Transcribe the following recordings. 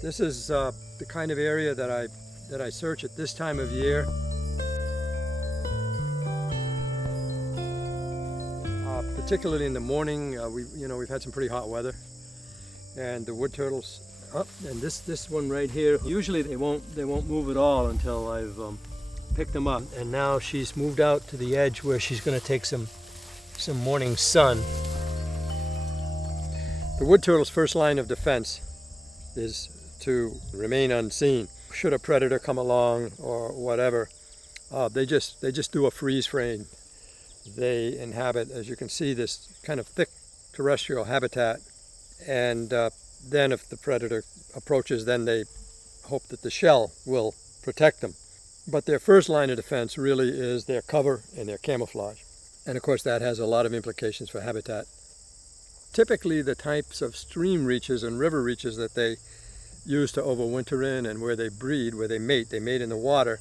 This is the kind of area that I search at this time of year. Particularly in the morning, we've had some pretty hot weather, and the wood turtles. And this one right here. Usually they won't move at all until I've picked them up. And now she's moved out to the edge where she's going to take some morning sun. The wood turtle's first line of defense is to remain unseen. Should a predator come along or whatever, they just do a freeze frame. They inhabit, as you can see, this kind of thick terrestrial habitat, and then if the predator approaches, then they hope that the shell will protect them. But their first line of defense really is their cover and their camouflage. And of course that has a lot of implications for habitat. Typically the types of stream reaches and river reaches that they use to overwinter in and where they breed, where they mate in the water,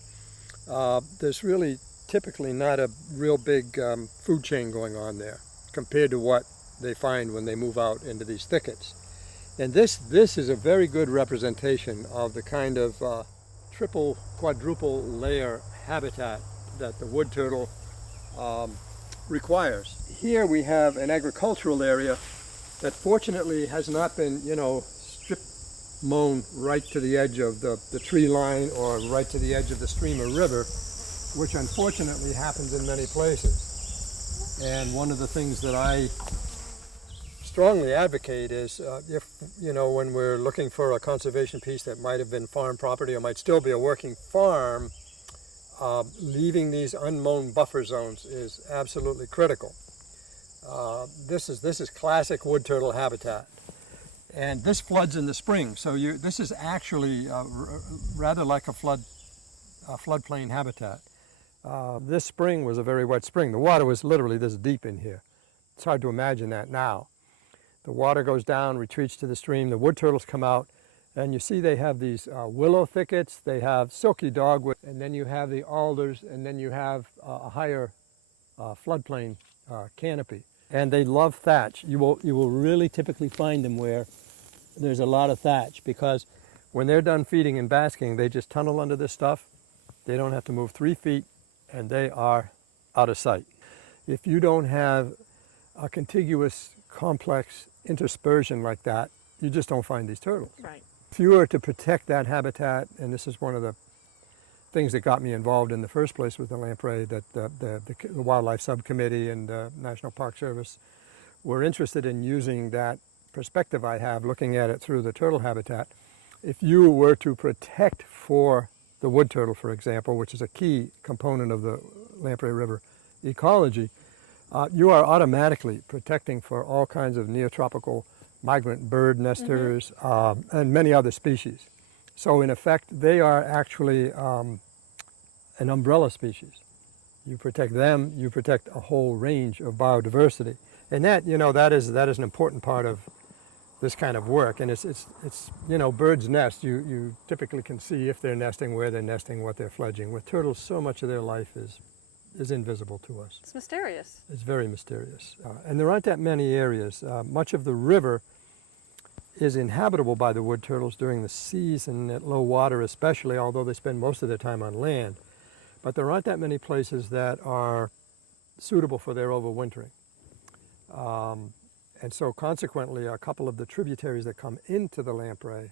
there's really typically not a real big food chain going on there compared to what they find when they move out into these thickets. And this is a very good representation of the kind of triple, quadruple layer habitat that the wood turtle requires. Here we have an agricultural area that fortunately has not been, strip mown right to the edge of the tree line or right to the edge of the stream or river, which unfortunately happens in many places. And one of the things that I strongly advocate is when we're looking for a conservation piece that might have been farm property or might still be a working farm, leaving these unmown buffer zones is absolutely critical. This is classic wood turtle habitat, and this floods in the spring. So this is actually rather like a floodplain habitat. This spring was a very wet spring. The water was literally this deep in here. It's hard to imagine that now. The water goes down, retreats to the stream, the wood turtles come out, and you see they have these willow thickets, they have silky dogwood, and then you have the alders, and then you have a higher floodplain canopy. And they love thatch. You will really typically find them where there's a lot of thatch, because when they're done feeding and basking, they just tunnel under this stuff. They don't have to move 3 feet, and they are out of sight. If you don't have a contiguous, complex interspersion like that, you just don't find these turtles. Right. If you were to protect that habitat, and this is one of the things that got me involved in the first place with the lamprey, that the Wildlife Subcommittee and the National Park Service were interested in using that perspective I have, looking at it through the turtle habitat. If you were to protect for the wood turtle, for example, which is a key component of the Lamprey River ecology, you are automatically protecting for all kinds of neotropical migrant bird nesters, and many other species. So in effect, they are actually an umbrella species. You protect them, you protect a whole range of biodiversity. And that is an important part of this kind of work. And it's birds nest. You typically can see if they're nesting, where they're nesting, what they're fledging. With turtles, so much of their life is invisible to us. It's mysterious. It's very mysterious. And there aren't that many areas. Much of the river is inhabitable by the wood turtles during the season at low water especially, although they spend most of their time on land. But there aren't that many places that are suitable for their overwintering. And so consequently, a couple of the tributaries that come into the lamprey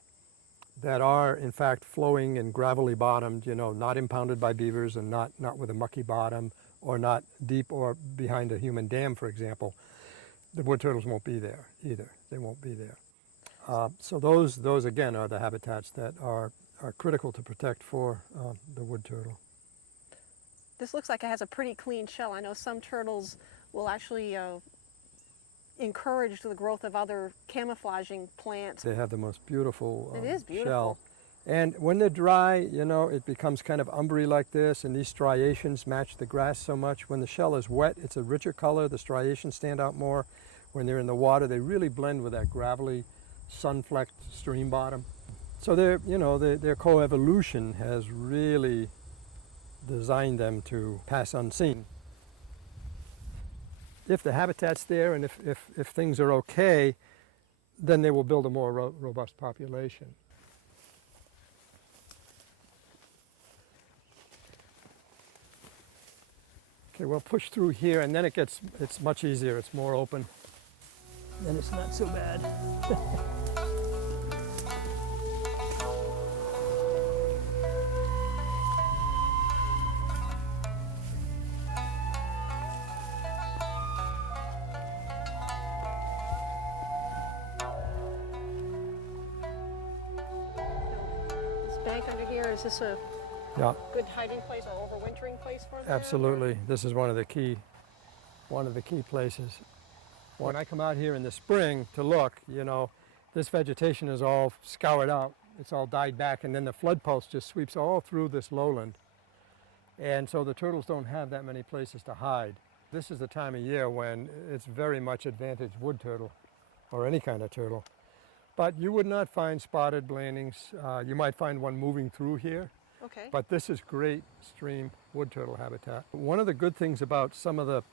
that are in fact flowing and gravelly bottomed, not impounded by beavers and not with a mucky bottom, or not deep or behind a human dam, for example, the wood turtles won't be there either. They won't be there. So those again are the habitats that are critical to protect for the wood turtle. This looks like it has a pretty clean shell. I know some turtles will actually encourage the growth of other camouflaging plants. They have the most beautiful, it is beautiful shell. And when they're dry, it becomes kind of umbry like this, and these striations match the grass so much. When the shell is wet, it's a richer color. The striations stand out more. When they're in the water, they really blend with that gravelly, sun-flecked stream bottom. So their coevolution has really designed them to pass unseen. If the habitat's there and if things are okay, then they will build a more robust population. Okay, we'll push through here, and then it's much easier. It's more open, and it's not so bad. This bank under here, is this a Yeah, good hiding place or overwintering place for them? absolutely. This is one of the key places. When I come out here in the spring to look, this vegetation is all scoured out. It's all died back, and then the flood pulse just sweeps all through this lowland. And so the turtles don't have that many places to hide. This is the time of year when it's very much advantage wood turtle, or any kind of turtle. But you would not find spotted blandings. You might find one moving through here. Okay. But this is great stream wood turtle habitat. One of the good things about some of the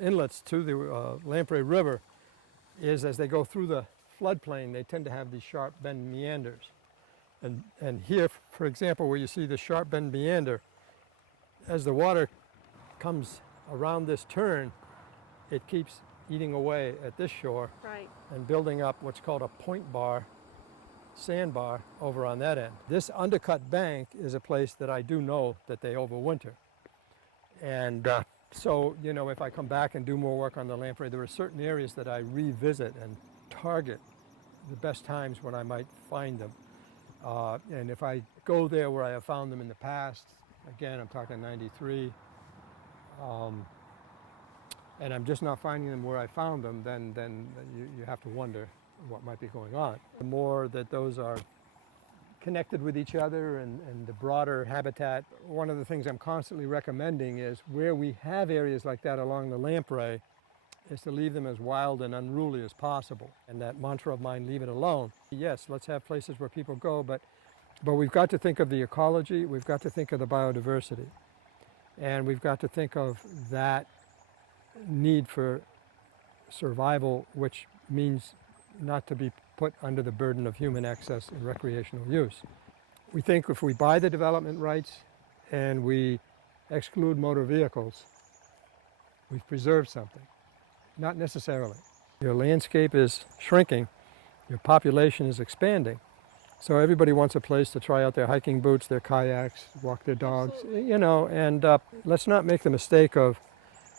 inlets to the Lamprey River is as they go through the floodplain, they tend to have these sharp bend meanders. And here, for example, where you see the sharp bend meander, as the water comes around this turn, it keeps eating away at this shore Right. and building up what's called a point bar, sandbar over on that end. This undercut bank is a place that I do know that they overwinter. And so, if I come back and do more work on the lamprey, there are certain areas that I revisit and target the best times when I might find them. And if I go there where I have found them in the past, again, I'm talking 93, and I'm just not finding them where I found them, then you have to wonder what might be going on. The more that those are connected with each other and the broader habitat, one of the things I'm constantly recommending is where we have areas like that along the lamprey is to leave them as wild and unruly as possible. And that mantra of mine, leave it alone. Yes, let's have places where people go, but we've got to think of the ecology, we've got to think of the biodiversity, and we've got to think of that need for survival, which means not to be put under the burden of human access and recreational use. We think if we buy the development rights and we exclude motor vehicles, we've preserved something. Not necessarily. Your landscape is shrinking, your population is expanding, so everybody wants a place to try out their hiking boots, their kayaks, walk their dogs, and let's not make the mistake of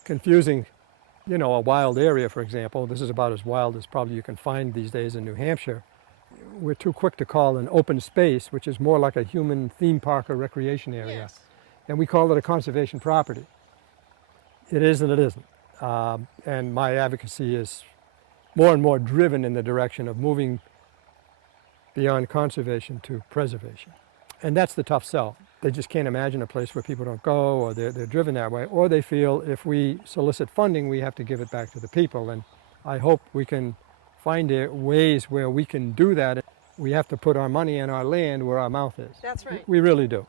confusing a wild area, for example. This is about as wild as probably you can find these days in New Hampshire. We're too quick to call an open space, which is more like a human theme park or recreation area, Yes. and we call it a conservation property. It is and it isn't. And my advocacy is more and more driven in the direction of moving beyond conservation to preservation. And that's the tough sell. They just can't imagine a place where people don't go, or they're driven that way, or they feel if we solicit funding, we have to give it back to the people. And I hope we can find ways where we can do that. We have to put our money and our land where our mouth is. That's right. We really do.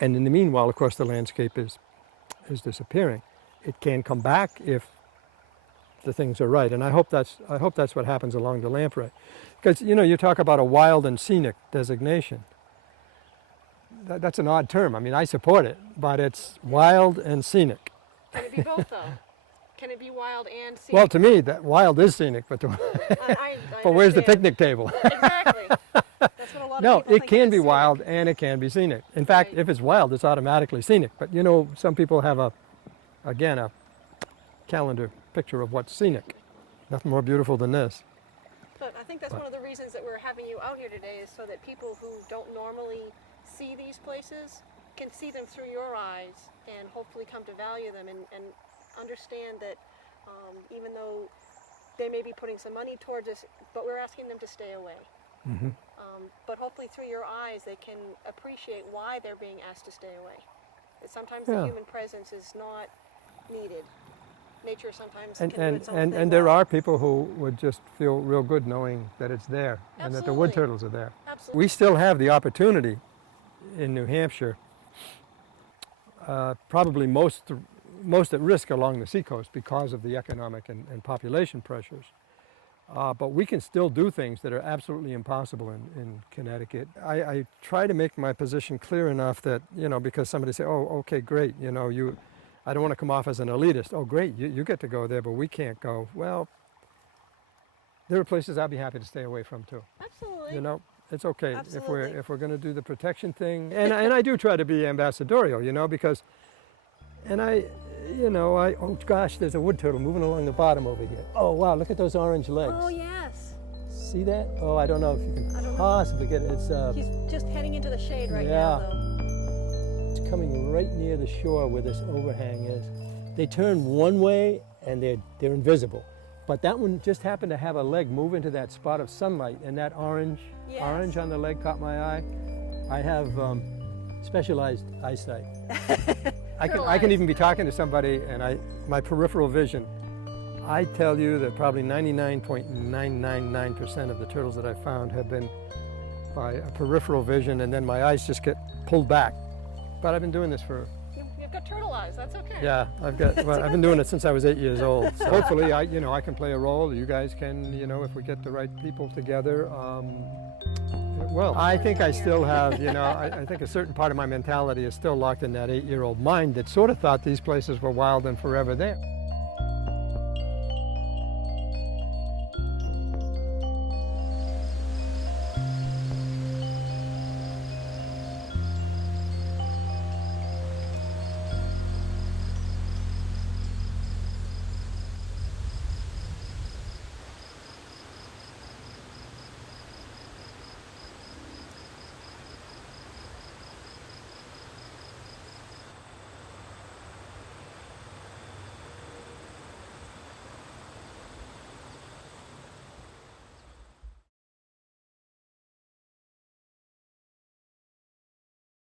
And in the meanwhile, of course, the landscape is disappearing. It can come back if the things are right. And I hope that's what happens along the lamprey. Because, you talk about a wild and scenic designation. That's an odd term. I mean, I support it, but it's wild and scenic. Can it be both, though? Can it be wild and scenic? Well, to me, that wild is scenic, but I but where's the understand. picnic table? Exactly. That's what a lot of No, people it think can is be scenic. wild and it can be scenic. In fact, Right. if it's wild, it's automatically scenic. But some people have a calendar picture of what's scenic. Nothing more beautiful than this. But I think that's one of the reasons that we're having you out here today, is so that people who don't normally see these places can see them through your eyes and hopefully come to value them and understand that even though they may be putting some money towards us, but we're asking them to stay away. Mm-hmm. But hopefully through your eyes they can appreciate why they're being asked to stay away. That sometimes Yeah. the human presence is not needed. Nature sometimes And, can do and, its own and, thing and there well. are people who would just feel real good knowing that it's there and that the wood Absolutely. turtles are there. Absolutely. We still have the opportunity in New Hampshire, probably most at risk along the seacoast because of the economic and population pressures. But we can still do things that are absolutely impossible in Connecticut. I try to make my position clear enough that, because somebody say, oh, okay, great, I don't want to come off as an elitist. Oh, great, you get to go there, but we can't go. Well, there are places I'd be happy to stay away from too. Absolutely. You know, it's okay Absolutely. if we're going to do the protection thing, and I do try to be ambassadorial, you know, because, and oh gosh, there's a wood turtle moving along the bottom over here. Oh wow, look at those orange legs. Oh yes. See that? Oh, I don't know if you I don't can know. possibly get it. It's He's just heading into the shade right Yeah. now, though. it's coming right near the shore where this overhang is. They turn one way and they're invisible. But that one just happened to have a leg move into that spot of sunlight, and that orange Yes. on the leg caught my eye. I have specialized eyesight. I can even be talking to somebody, and my peripheral vision. I tell you that probably 99.999% of the turtles that I found have been by a peripheral vision, and then my eyes just get pulled back. But I've been doing this for You've got turtle eyes. That's okay. yeah, I've been doing it since I was 8 years old. So hopefully, I can play a role. You guys can, if we get the right people together. Well, I think I still have, I think a certain part of my mentality is still locked in that 8-year-old mind that sort of thought these places were wild and forever there.